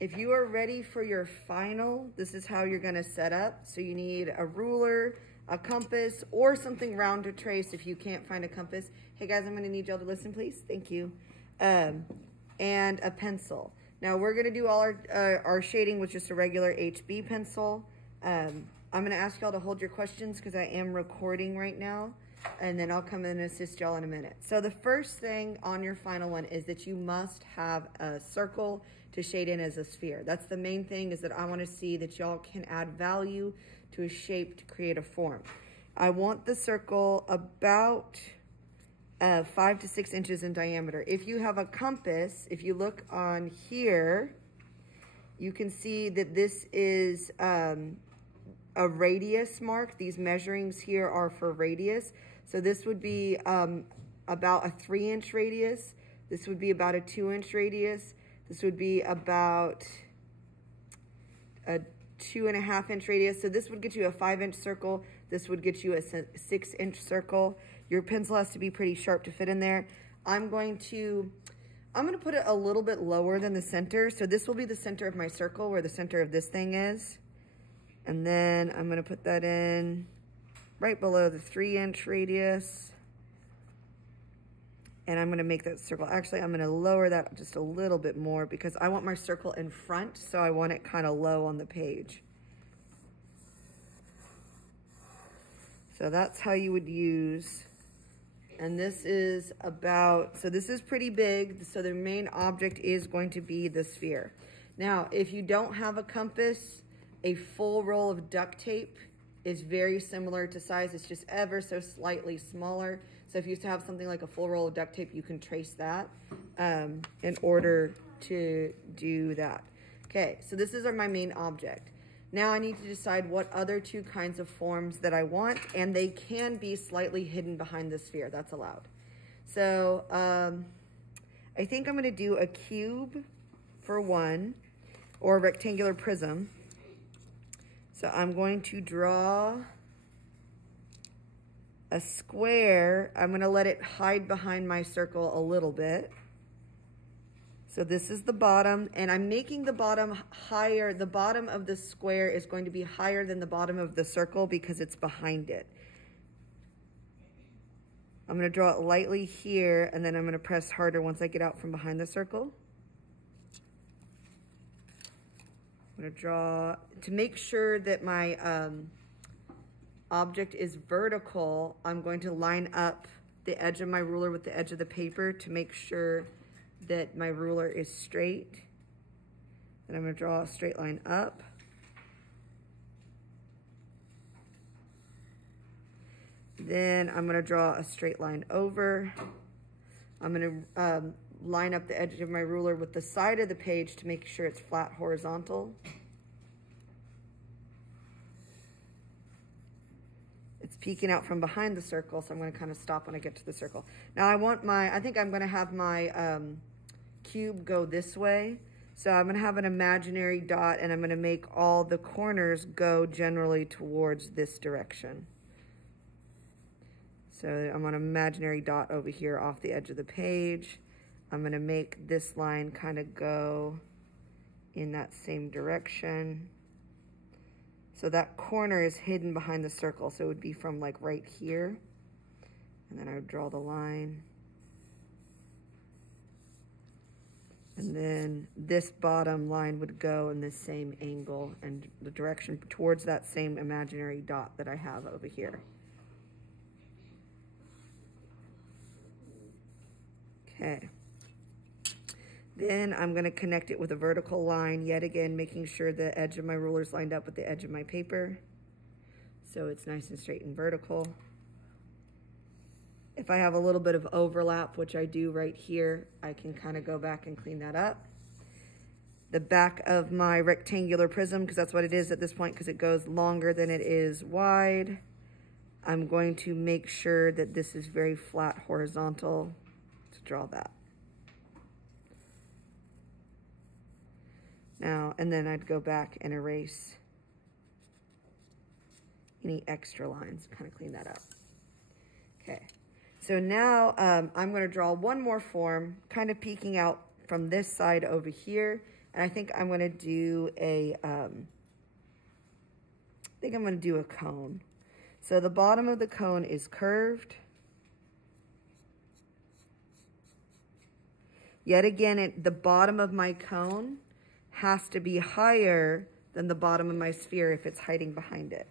If you are ready for your final, this is how you're gonna set up. So you need a ruler, a compass, or something round to trace if you can't find a compass. Hey guys, I'm gonna need y'all to listen, please. Thank you. And a pencil. Now we're gonna do all our shading with just a regular HB pencil. I'm gonna ask y'all to hold your questions because I am recording right now, and then I'll come in and assist y'all in a minute. So the first thing on your final one is that you must have a circle to shade in as a sphere. That's the main thing, is that I wanna see that y'all can add value to a shape to create a form. I want the circle about 5 to 6 inches in diameter. If you have a compass, if you look on here, you can see that this is a radius mark. These measurings here are for radius. So this would be about a 3-inch radius. This would be about a 2-inch radius. This would be about a 2.5-inch radius. So this would get you a 5-inch circle. This would get you a 6-inch circle. Your pencil has to be pretty sharp to fit in there. I'm gonna put it a little bit lower than the center. So this will be the center of my circle, where the center of this thing is. And then I'm gonna put that in right below the 3-inch radius. And I'm gonna make that circle. Actually, I'm gonna lower that just a little bit more because I want my circle in front, so I want it kind of low on the page. So that's how you would use, and this is about, so this is pretty big, so the main object is going to be the sphere. Now, if you don't have a compass, a full roll of duct tape is very similar to size. It's just ever so slightly smaller. So if you have something like a full roll of duct tape, you can trace that in order to do that. Okay, so this is my main object. Now I need to decide what other 2 kinds of forms that I want, and they can be slightly hidden behind the sphere. That's allowed. So I think I'm gonna do a cube for one, or a rectangular prism. So I'm going to draw a square. I'm gonna let it hide behind my circle a little bit. So this is the bottom, and I'm making the bottom higher. The bottom of the square is going to be higher than the bottom of the circle because it's behind it. I'm gonna draw it lightly here, and then I'm gonna press harder once I get out from behind the circle. I'm gonna draw, to make sure that my object is vertical, I'm going to line up the edge of my ruler with the edge of the paper to make sure that my ruler is straight. Then I'm gonna draw a straight line up. Then I'm gonna draw a straight line over. I'm gonna line up the edge of my ruler with the side of the page to make sure it's flat horizontal. It's peeking out from behind the circle, so I'm gonna kind of stop when I get to the circle. Now I think I'm gonna have my cube go this way. So I'm gonna have an imaginary dot, and I'm gonna make all the corners go generally towards this direction. So I'm on an imaginary dot over here off the edge of the page. I'm gonna make this line kind of go in that same direction. So that corner is hidden behind the circle, so it would be from like right here. And then I would draw the line. And then this bottom line would go in this same angle and the direction towards that same imaginary dot that I have over here. Okay. Then I'm gonna connect it with a vertical line, yet again, making sure the edge of my ruler is lined up with the edge of my paper. So it's nice and straight and vertical. If I have a little bit of overlap, which I do right here, I can kind of go back and clean that up. The back of my rectangular prism, because that's what it is at this point, because it goes longer than it is wide. I'm going to make sure that this is very flat horizontal to draw that. Now, and then I'd go back and erase any extra lines, kind of clean that up. Okay, so now I'm gonna draw one more form, kind of peeking out from this side over here. And I think I'm gonna do a, I think I'm gonna do a cone. So the bottom of the cone is curved. Yet again, the bottom of my cone has to be higher than the bottom of my sphere if it's hiding behind it.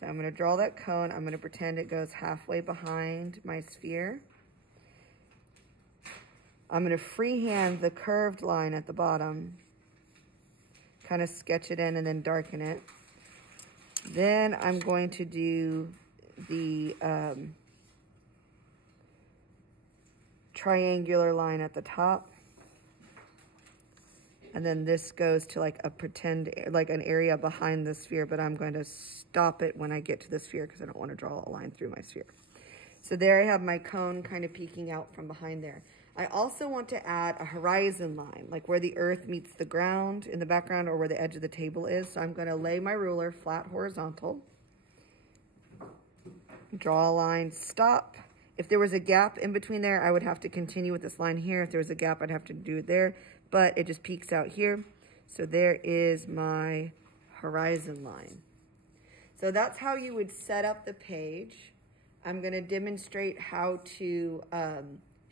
So I'm gonna draw that cone. I'm gonna pretend it goes halfway behind my sphere. I'm gonna freehand the curved line at the bottom, kind of sketch it in and then darken it. Then I'm going to do the triangular line at the top. And then this goes to like a pretend, like an area behind the sphere, but I'm going to stop it when I get to the sphere because I don't want to draw a line through my sphere. So there I have my cone kind of peeking out from behind there. I also want to add a horizon line, like where the earth meets the ground in the background or where the edge of the table is. So I'm going to lay my ruler flat horizontal, draw a line, stop. If there was a gap in between there, I would have to continue with this line here. If there was a gap, I'd have to do it there, but it just peeks out here. So there is my horizon line. So that's how you would set up the page. I'm going to demonstrate how to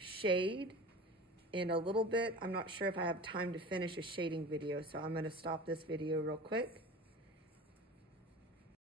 shade in a little bit. I'm not sure if I have time to finish a shading video, so I'm going to stop this video real quick.